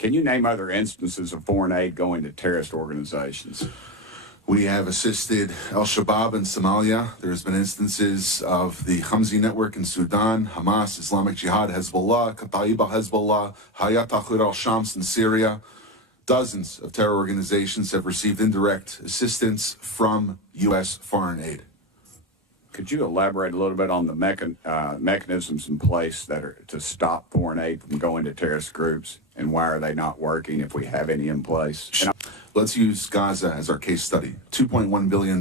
Can you name other instances of foreign aid going to terrorist organizations? We have assisted al-Shabaab in Somalia. There's been instances of the Hamzi network in Sudan, Hamas, Islamic Jihad, Hezbollah, Kataib al-Hezbollah, Hayat Tahrir al-Shams in Syria. Dozens of terror organizations have received indirect assistance from U.S. foreign aid. Could you elaborate a little bit on the mechanisms in place that are to stop foreign aid from going to terrorist groups, and why are they not working if we have any in place? Let's use Gaza as our case study. $2.1 billion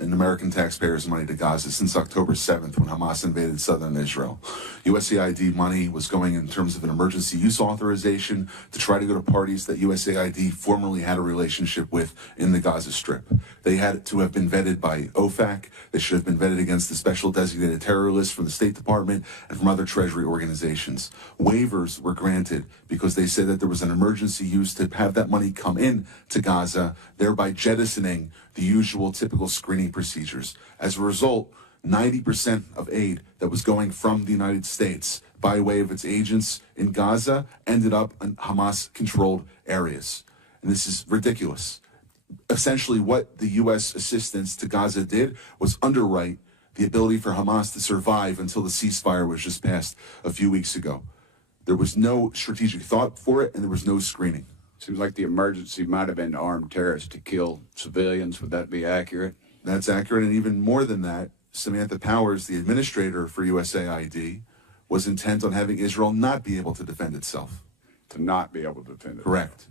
in American taxpayers' money to Gaza since October 7th when Hamas invaded southern Israel. USAID money was going in terms of an emergency use authorization to try to go to parties that USAID formerly had a relationship with in the Gaza Strip. They had to have been vetted by OFAC. They should have been vetted against the special designated terror list from the State Department and from other Treasury organizations. Waivers were granted because they said that there was an emergency use to have that money come in to Gaza, thereby jettisoning the usual typical screening procedures. As a result, 90% of aid that was going from the United States by way of its agents in Gaza ended up in Hamas-controlled areas. And this is ridiculous. Essentially, what the U.S. assistance to Gaza did was underwrite the ability for Hamas to survive until the ceasefire was just passed a few weeks ago. There was no strategic thought for it, and there was no screening. Seems like the emergency might have been armed terrorists to kill civilians. Would that be accurate? That's accurate, and even more than that, Samantha Powers, the administrator for USAID, was intent on having Israel not be able to defend itself. To not be able to defend it. Correct.